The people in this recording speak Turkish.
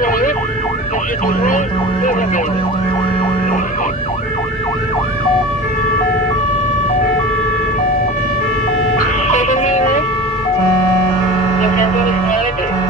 Oluyor. Ücretini ödemiyoruz. Kodun neymiş? Yok, yazarız. Nerede?